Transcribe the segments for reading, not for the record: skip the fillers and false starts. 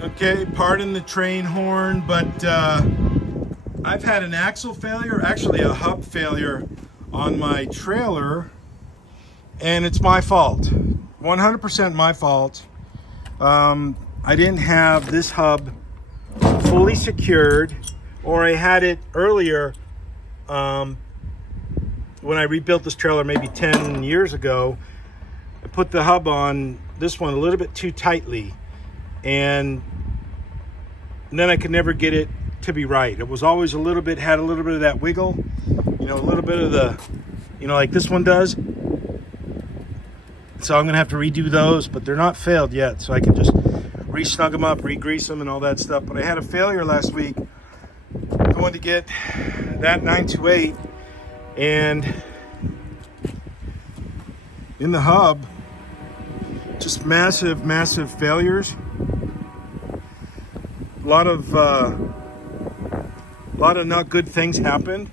Okay, pardon the train horn, but I've had an axle failure, actually a hub failure on my trailer, and it's my fault. 100% my fault. I didn't have this hub fully secured, or I had it earlier when I rebuilt this trailer maybe 10 years ago. I put the hub on this one a little bit too tightly, and then I could never get it to be right. It was always had a little bit of that wiggle, a little bit of the, like this one does. So I'm gonna have to redo those, but they're not failed yet, so I can just re-snug them up, re-grease them and all that stuff. But I had a failure last week going to get that 928, and in the hub, just massive failures. A lot of not good things happened,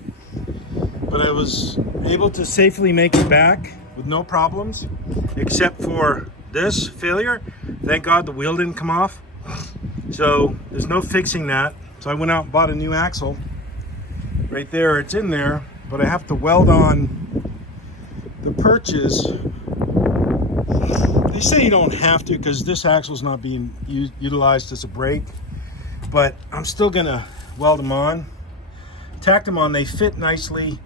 but I was able to safely make it back with no problems, except for this failure. Thank God the wheel didn't come off, so there's no fixing that. So I went out and bought a new axle. Right there, it's in there, but I have to weld on the perches. They say you don't have to because this axle is not being utilized as a brake, but I'm still gonna weld them on. Tacked them on, they fit nicely,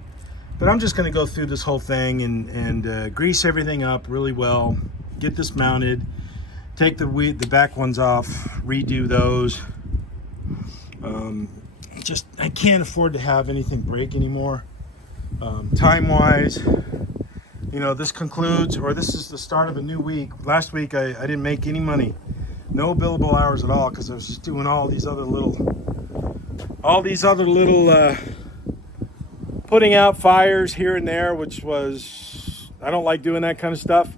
but I'm just gonna go through this whole thing and grease everything up really well, get this mounted, take the back ones off, redo those. I can't afford to have anything break anymore. Time-wise, this concludes, or this is the start of a new week. Last week I didn't make any money, no billable hours at all, because I was just doing all these other little putting out fires here and there, which was, I don't like doing that kind of stuff.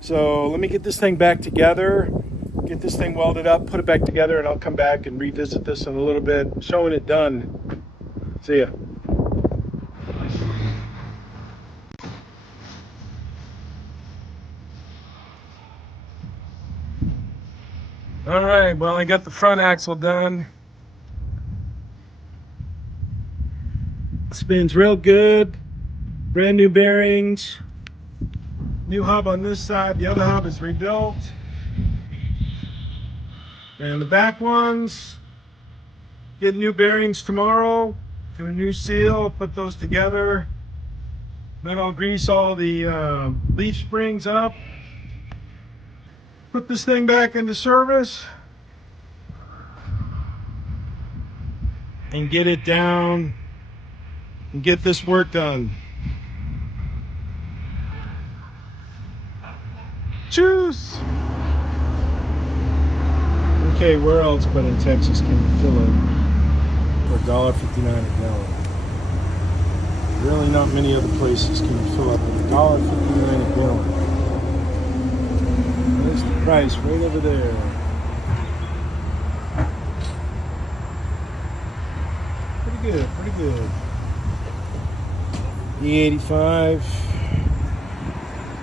So let me get this thing back together, get this thing welded up, put it back together, and I'll come back and revisit this in a little bit, showing it done. See ya. All right, well, I got the front axle done. Spins real good. Brand new bearings. New hub on this side. The other hub is rebuilt. And the back ones, get new bearings tomorrow. Do a new seal, put those together. Then I'll grease all the leaf springs up. Put this thing back into service. And get it down and get this work done. Choose. Okay, where else but in Texas can you fill it for $1.59 a gallon? Really not many other places can you fill up at $1.59 a gallon. There's the price right over there. Pretty good. E85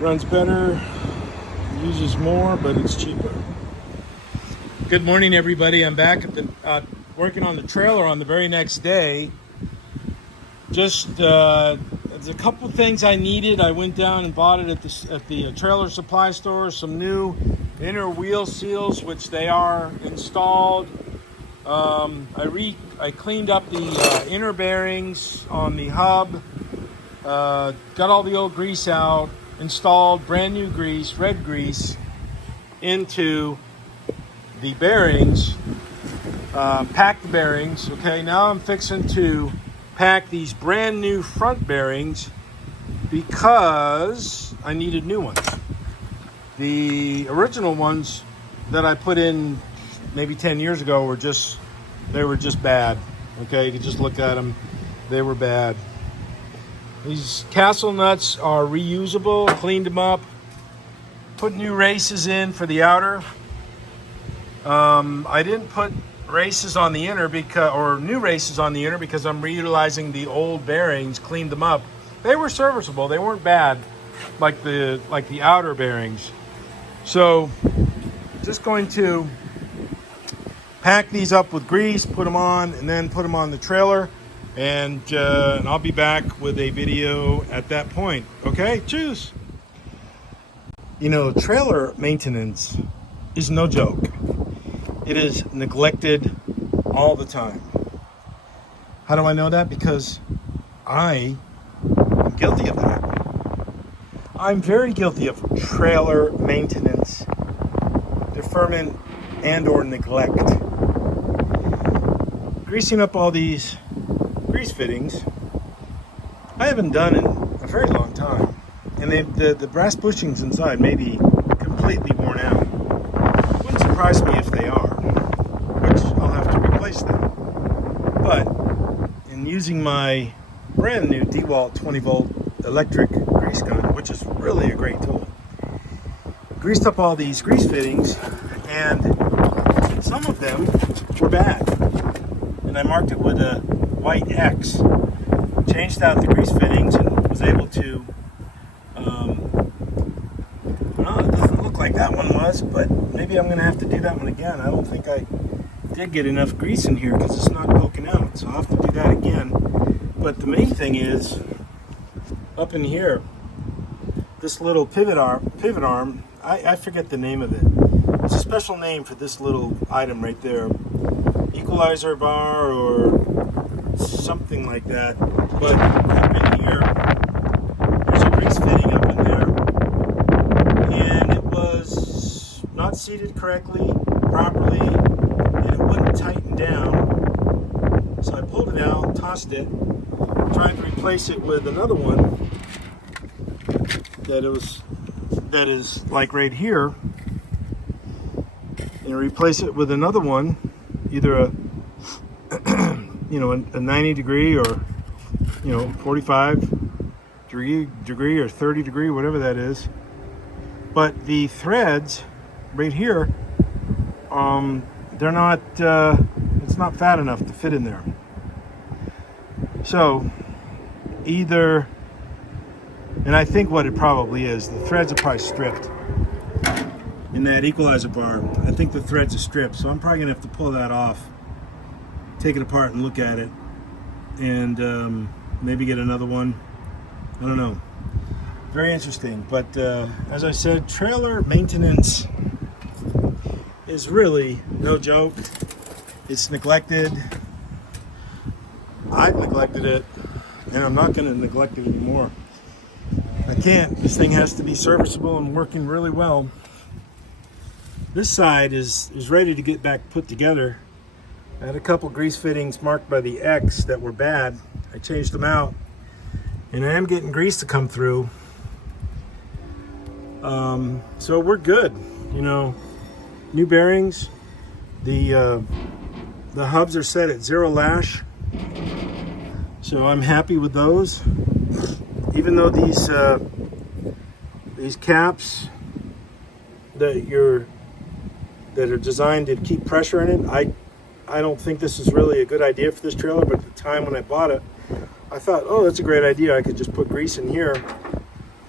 runs better, uses more, but it's cheaper. Good morning, everybody. I'm back at the working on the trailer on the very next day. Just there's a couple things I needed. I went down and bought it at the trailer supply store. Some new inner wheel seals, which they are installed. I cleaned up the inner bearings on the hub. Got all the old grease out. Installed brand new grease, red grease, into the bearings, pack the bearings. Okay, now I'm fixing to pack these brand new front bearings because I needed new ones. The original ones that I put in maybe 10 years ago were just bad. Okay, you just look at them, they were bad. These Castle nuts are reusable. Cleaned them up, put new races in for the outer. I didn't put races on the inner new races on the inner because I'm reutilizing the old bearings. Cleaned them up. They were serviceable. They weren't bad like the outer bearings. So just going to pack these up with grease, put them on, and then put them on the trailer. And I'll be back with a video at that point. Okay, choose. You know, trailer maintenance is no joke. It is neglected all the time. How do I know that? Because I am guilty of that. I'm very guilty of trailer maintenance, deferment, and or neglect. Greasing up all these grease fittings, I haven't done in a very long time. And the brass bushings inside may be completely worn out. Wouldn't surprise me if they are, which I'll have to replace them. But in using my brand new DeWalt 20 volt electric grease gun, which is really a great tool, greased up all these grease fittings, and some of them were bad. And I marked it with a white X, changed out the grease fittings, and was able to well, it doesn't look like that one was, but maybe I'm going to have to do that one again. I don't think I did get enough grease in here because it's not poking out, so I'll have to do that again. But the main thing is, up in here, this little pivot arm, I forget the name of it. It's a special name for this little item right there. Equalizer bar or something like that. But up in here, there's a grease fitting up in there. And it was not seated correctly, properly, and it wouldn't tighten down. So I pulled it out, tossed it, tried to replace it with another one that is like right here, and replace it with another one, either a a 90 degree or 45 degree or 30 degree, whatever that is. But the threads right here, they're not it's not fat enough to fit in there. So either, and I think what it probably is, the threads are probably stripped in that equalizer bar. I think the threads are stripped, so I'm probably gonna have to pull that off, take it apart and look at it, and maybe get another one. I don't know. Very interesting. But as I said, trailer maintenance is really no joke. It's neglected. I've neglected it, and I'm not going to neglect it anymore. I can't. This thing has to be serviceable and working really well. This side is ready to get back put together. I had a couple grease fittings marked by the X that were bad. I changed them out, and I am getting grease to come through. So we're good. New bearings. The hubs are set at 0 lash, so I'm happy with those. Even though these caps that are designed to keep pressure in it, I don't think this is really a good idea for this trailer. But at the time when I bought it, I thought, oh, that's a great idea. I could just put grease in here.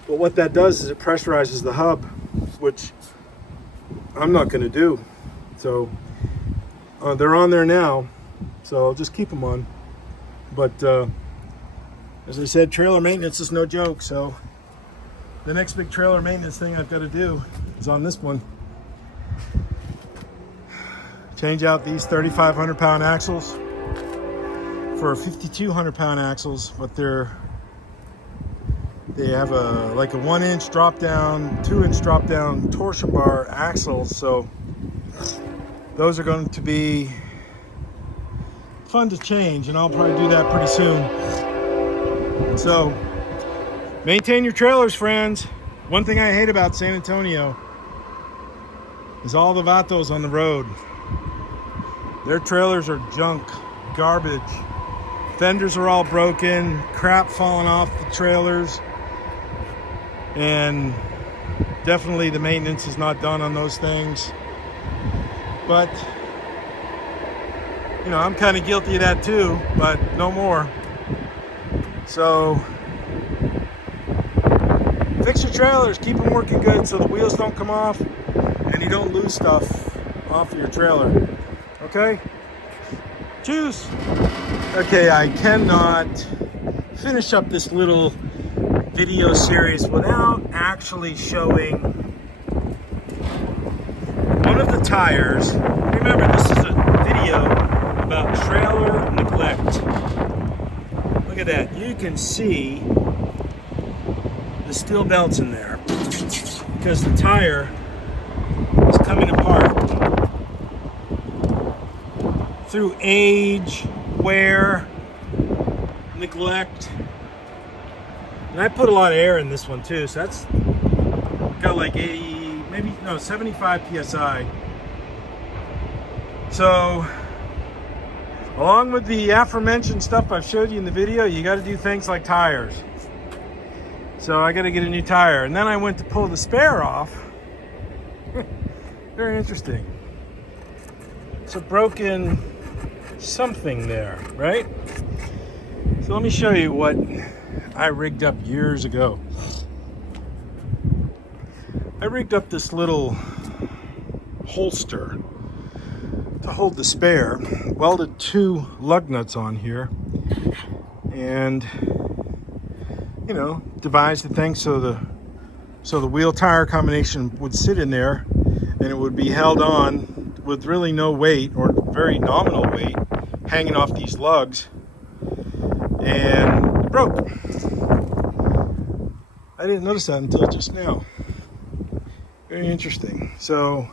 But what that does is it pressurizes the hub, which I'm not going to do. So they're on there now, so I'll just keep them on. But as I said, trailer maintenance is no joke. So the next big trailer maintenance thing I've got to do is on this one. Change out these 3,500 pound axles for 5,200 pound axles, but they have a 1 inch drop down, 2 inch drop down torsion bar axles. So those are going to be fun to change, and I'll probably do that pretty soon. So maintain your trailers, friends. One thing I hate about San Antonio is all the vatos on the road. Their trailers are junk, garbage. Fenders are all broken, crap falling off the trailers, and definitely the maintenance is not done on those things. But I'm kind of guilty of that too, but no more. So fix your trailers, keep them working good so the wheels don't come off and you don't lose stuff off of your trailer. Okay? Choose. Okay, I cannot finish up this little video series without actually showing one of the tires. Remember, this is a video about trailer neglect. Look at that. You can see the steel belts in there because the tire is coming apart through age, wear, neglect. And I put a lot of air in this one too, so that's got like 80, maybe, no, 75 PSI. So, along with the aforementioned stuff I've showed you in the video, you got to do things like tires. So I got to get a new tire. And then I went to pull the spare off. Very interesting. It's a broken something there, right? So let me show you what I rigged up years ago. I rigged up this little holster to hold the spare, welded 2 lug nuts on here, and you know, devised the thing so the wheel tire combination would sit in there and it would be held on with really no weight or very nominal weight hanging off these lugs, and it broke. I didn't notice that until just now. Very interesting. So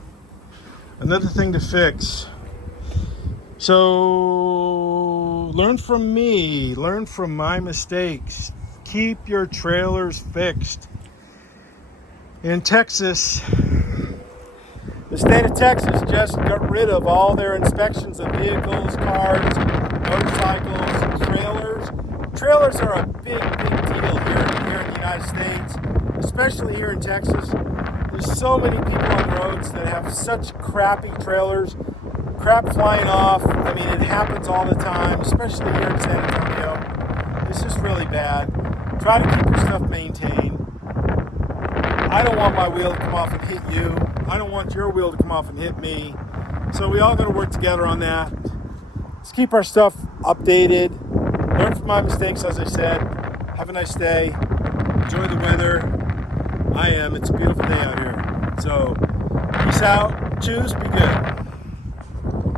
another thing to fix. So learn from me, learn from my mistakes. Keep your trailers fixed. In Texas, the state of Texas just got rid of all their inspections of vehicles, cars, motorcycles, trailers. Trailers are a big deal here in the United States, especially here in Texas. There's so many people on roads that have such crappy trailers, crap flying off. I mean, it happens all the time, especially here in San Antonio. This is really bad. Try to keep your stuff maintained. I don't want my wheel to come off and hit you. I don't want your wheel to come off and hit me. So we all got to work together on that. Let's keep our stuff updated. Learn from my mistakes, as I said. Have a nice day. Enjoy the weather. It's a beautiful day out here. So, peace out. Choose. Be good.